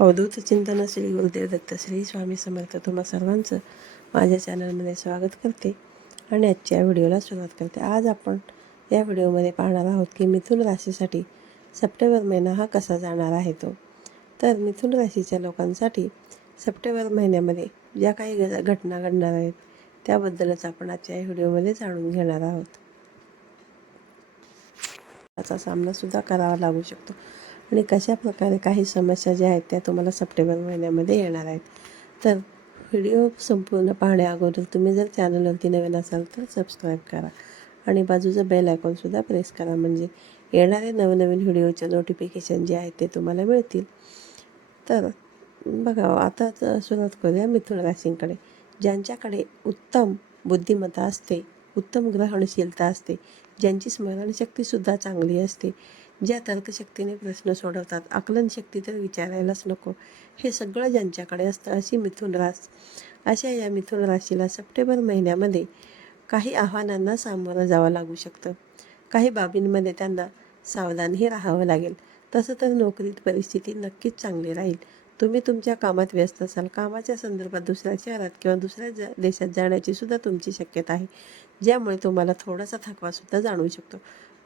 अवधूत चिंतन श्री गुरुदेव दत्त श्री स्वामी समर्थ तुम्हा सर्वांचं माझ्या चॅनलमध्ये स्वागत करते आणि आजच्या व्हिडिओला सुरुवात करते. आज आपण या व्हिडिओमध्ये पाहणार आहोत की मिथुन राशीसाठी सप्टेंबर महिना हा कसा जाणार आहे तो. तर मिथुन राशीच्या लोकांसाठी सप्टेंबर महिन्यामध्ये ज्या काही घ- घटना घडणार आहेत त्याबद्दलच आपण आजच्या व्हिडिओमध्ये जाणून घेणार आहोत. त्याचा सामनासुद्धा करावा लागू शकतो. आणि कशा प्रकारे काही समस्या ज्या आहेत त्या तुम्हाला सप्टेंबर महिन्यामध्ये येणार आहेत. तर व्हिडिओ संपूर्ण पाहण्याअगोदर तुम्ही जर चॅनलवरती नवीन असाल तर सबस्क्राईब करा आणि बाजूचं बेल आयकॉनसुद्धा प्रेस करा. म्हणजे येणारे नवनवीन व्हिडिओचे नोटिफिकेशन जे आहेत ते तुम्हाला मिळतील. तर बघा आता तर सुरुवात करूया मिथुन राशींकडे. ज्यांच्याकडे उत्तम बुद्धिमत्ता असते उत्तम ग्रहणशीलता असते ज्यांची स्मरणशक्तीसुद्धा चांगली असते ज्या तर्कशक्तीने प्रश्न सोडवतात आकलनशक्ती तर विचारायलाच नको. हे सगळं ज्यांच्याकडे असतं अशी मिथुन रास अशा या मिथुन राशीला सप्टेंबर महिन्यामध्ये काही आव्हानांना सामोरं जावं लागू शकतं. काही बाबींमध्ये त्यांना सावधानही राहावं लागेल. तसं तर नोकरीत परिस्थिती नक्कीच चांगली राहील. तुम्ही तुमच्या कामात व्यस्त असाल कामाच्या संदर्भात दुसऱ्या शहरात किंवा दुसऱ्या जा देशात जाण्याची सुद्धा तुमची शक्यता आहे. ज्यामुळे तुम्हाला थोडासा थकवासुद्धा जाणवू शकतो.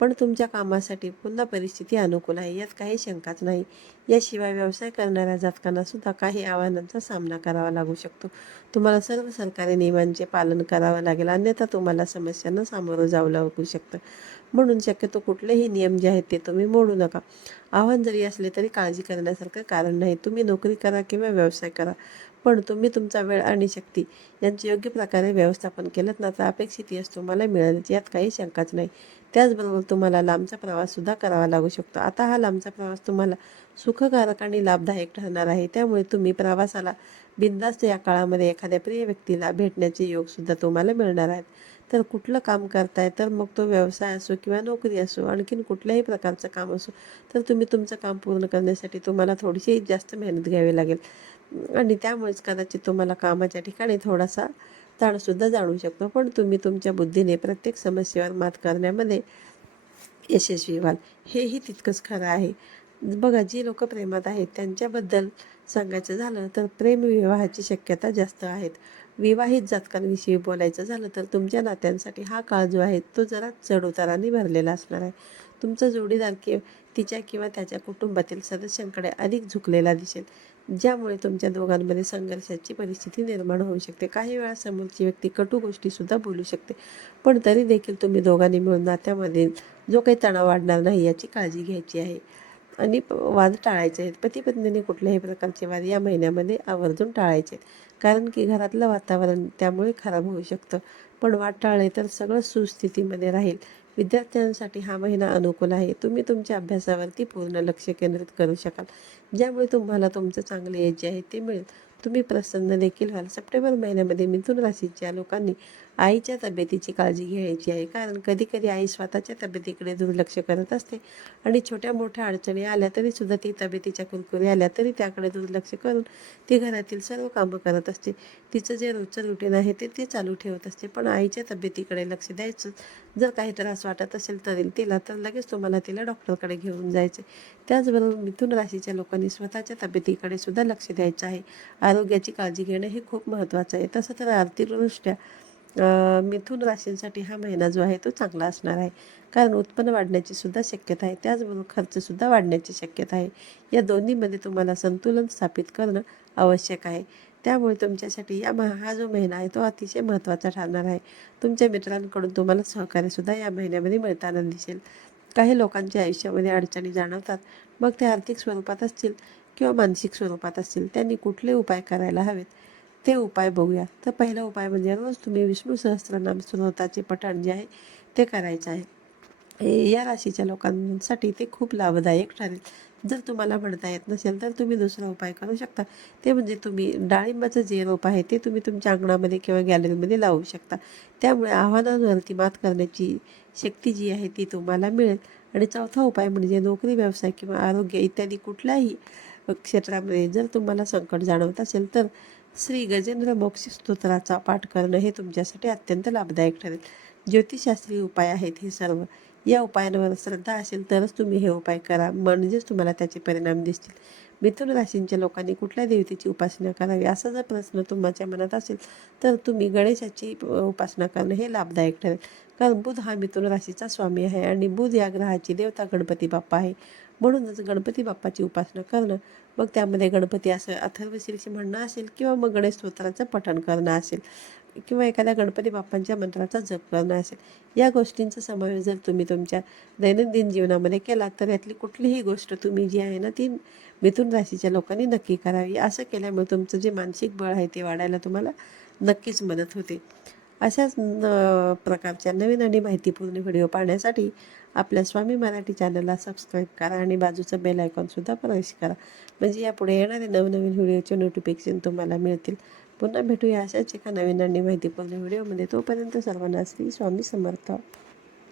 पण तुमच्या कामासाठी पुन्हा परिस्थिती अनुकूल आहे यात काही शंकाच नाही. याशिवाय व्यवसाय करणाऱ्या जातकांना सुद्धा काही आव्हानांचा सामना करावा लागू शकतो. तुम्हाला सर्व सरकारी नियमांचे पालन करावं लागेल अन्यथा तुम्हाला समस्यांना सामोरं जावं लागू शकतं. म्हणून शक्यतो कुठलेही नियम जे आहेत ते तुम्ही मोडू नका. आव्हान जरी असले तरी काळजी करण्यासारखं कारण नाही. तुम्ही नोकरी करा किंवा व्यवसाय करा. पण तुम्ही तुमचा वेळ आणि शक्ती यांचे योग्य प्रकारे व्यवस्थापन केलं. ना तर अपेक्षित यश तुम्हाला मिळेल यात काही शंकाच नाही. त्याचबरोबर तुम्हाला लांबचा प्रवाससुद्धा करावा लागू शकतो. आता हा लांबचा प्रवास तुम्हाला सुखकारक आणि लाभदायक ठरणार आहे. त्यामुळे तुम्ही प्रवासाला बिंदास्त या काळामध्ये एखाद्या प्रिय व्यक्तीला भेटण्याचे योगसुद्धा तुम्हाला मिळणार आहेत. तर कुठलं काम करताय? तर मग तो व्यवसाय असो किंवा नोकरी असो आणखीन कुठल्याही प्रकारचं काम असो तर तुम्ही तुमचं काम पूर्ण करण्यासाठी तुम्हाला थोडीशी जास्त मेहनत घ्यावी लागेल. आणि त्यामुळेच कदाचित तुम्हाला कामाच्या ठिकाणी थोडासा ताणसुद्धा जाणवू शकतो. पण तुम्ही तुमच्या बुद्धीने प्रत्येक समस्येवर मात करण्यामध्ये यशस्वी व्हाल. हेही तितकंच खरं आहे. बघा जी लोक प्रेमात आहेत त्यांच्याबद्दल सांगायचं झालं तर प्रेमविवाहाची शक्यता जास्त आहेत. विवाहित जातकांविषयी बोलायचं झालं तर तुमच्या नात्यांसाठी हा काळ जो आहे तो जरा चढउताराने भरलेला असणार आहे. तुमचा जोडीदार कि तिच्या किंवा त्याच्या कुटुंबातील सदस्यांकडे अधिक झुकलेला दिसेल. ज्यामुळे तुमच्या दोघांमध्ये संघर्षाची परिस्थिती निर्माण होऊ शकते. काही वेळा समोरची व्यक्ती कटू गोष्टीसुद्धा बोलू शकते. पण तरी देखील तुम्ही दोघांनी मिळून नात्यामध्ये जो काही तणाव वाढणार नाही याची काळजी घ्यायची आहे. आणि प- वाद टाळायचे आहेत. पती पत्नीने कुठल्याही प्रकारचे वाद या महिन्यामध्ये आवर्जून टाळायचे आहेत. कारण की घरातलं वातावरण त्यामुळे खराब होऊ शकतं. पण वाद टाळले तर सगळं सुस्थितीमध्ये राहील. विद्यार्थ्यांसाठी हा महिना अनुकूल आहे. तुम्ही तुमच्या अभ्यासावरती पूर्ण लक्ष केंद्रित करू शकाल. ज्यामुळे तुम्हाला तुमचं चांगले यश जे आहे ते मिळेल. तुम्ही प्रसन्न देखील व्हाल. सप्टेंबर महिन्यामध्ये मिथुन राशीच्या लोकांनी आईच्या तब्येतीची काळजी घ्यायची आहे. कारण कधीकधी आई स्वतःच्या तब्येतीकडे दुर्लक्ष करत असते आणि छोट्या मोठ्या अडचणी आल्या तरी सुद्धा ती तब्येतीच्या कुरकुरी आल्या तरी त्याकडे दुर्लक्ष करून ती घरातील सर्व कामं करत असते. तिचं जे रोजचं रुटीन आहे ते ती चालू ठेवत असते. पण आईच्या तब्येतीकडे लक्ष द्यायचं जर काही त्रास वाटत असेल तरी तिला तर लगेच तुम्हाला तिला डॉक्टरकडे घेऊन जायचे त्याचबरोबर मिथुन राशीच्या लोकांनी स्वतःच्या तब्येतीकडे सुद्धा लक्ष द्यायचं आहे. आरोग्याची काळजी घेणं हे खूप महत्त्वाचं आहे. तसं तर आर्थिकदृष्ट्या मिथून मिथुन राशींसाठी हा महिना जो आहे तो चांगला असणार आहे. कारण उत्पन्न वाढण्याची सुद्धा शक्यता आहे. त्याचबरोबर खर्चसुद्धा वाढण्याची शक्यता आहे. या दोन्हीमध्ये तुम्हाला संतुलन स्थापित करणं आवश्यक आहे. त्यामुळे तुमच्यासाठी या महा हा जो महिना आहे तो अतिशय महत्त्वाचा ठरणार आहे. तुमच्या मित्रांकडून तुम्हाला सहकार्यसुद्धा या महिन्यामध्ये मिळताना दिसेल. काही लोकांच्या आयुष्यामध्ये अडचणी जाणवतात. मग ते आर्थिक स्वरूपात असतील. किंवा मानसिक स्वरूपात असतील त्यांनी कुठले उपाय करायला हवेत? ते उपाय बघूया. तर पहिला उपाय म्हणजे रोज तुम्ही विष्णू सहस्त्रनाम स्त्रोताचे पठण जे आहे ते करायचं आहे. या राशीच्या लोकांसाठी ते खूप लाभदायक ठरेल. जर तुम्हाला म्हणता येत नसेल तर तुम्ही दुसरा उपाय करू शकता. ते म्हणजे तुम्ही डाळिंबाचं जे रोप आहे ते तुम्ही तुमच्या अंगणामध्ये किंवा गॅलरीमध्ये लावू शकता. त्यामुळे आव्हानांवरती मात करण्याची शक्ती जी आहे ती तुम्हाला मिळेल. आणि चौथा उपाय म्हणजे नोकरी व्यवसाय किंवा आरोग्य इत्यादी कुठल्याही क्षेत्रामध्ये जर तुम्हाला संकट जाणवत असेल तर श्री गजेंद्र मोक्ष स्तोत्राचा पाठ करणं हे तुमच्यासाठी अत्यंत लाभदायक ठरेल. ज्योतिषशास्त्रीय उपाय आहेत हे सर्व. या उपायांवर श्रद्धा असेल तरच तुम्ही हे उपाय करा. म्हणजेच तुम्हाला त्याचे परिणाम दिसतील. मिथुन राशींच्या लोकांनी कुठल्या देवतेची उपासना करावी असा जर प्रश्न तुमच्या मनात असेल तर तुम्ही गणेशाची उपासना करणं हे लाभदायक ठरेल. कारण बुध हा मिथुन राशीचा स्वामी आहे आणि बुध या ग्रहाची देवता गणपती बाप्पा आहे. म्हणूनच गणपती बाप्पाची उपासना करणं मग त्यामध्ये गणपती असं अथर्वशीर्ष म्हणणं असेल किंवा मग गणेश स्तोत्राचं पठण करणं असेल किंवा एखाद्या गणपती बाप्पांच्या मंत्राचा जप करणं असेल या गोष्टींचा समावेश जर तुम्ही तुमच्या दैनंदिन जीवनामध्ये केला तर यातली कुठलीही गोष्ट तुम्ही जी आहे ना ती मिथुन राशीच्या लोकांनी नक्की करावी. असं केल्यामुळे तुमचं जे मानसिक बळ आहे ते वाढायला तुम्हाला नक्कीच मदत होते. अशाच प्रकारच्या नवीन आणि माहितीपूर्ण व्हिडिओ पाहण्यासाठी आपल्या स्वामी मराठी चॅनलला सबस्क्राईब करा आणि बाजूचं बेल आयकॉनसुद्धा प्रवेश करा. म्हणजे यापुढे येणारे नवनवीन व्हिडिओचे नोटिफिकेशन तुम्हाला मिळतील. पुन्हा भेटूया अशाच एका नवीन आणि माहितीपूर्ण व्हिडिओमध्ये. तोपर्यंत सर्वांना श्री स्वामी समर्थ.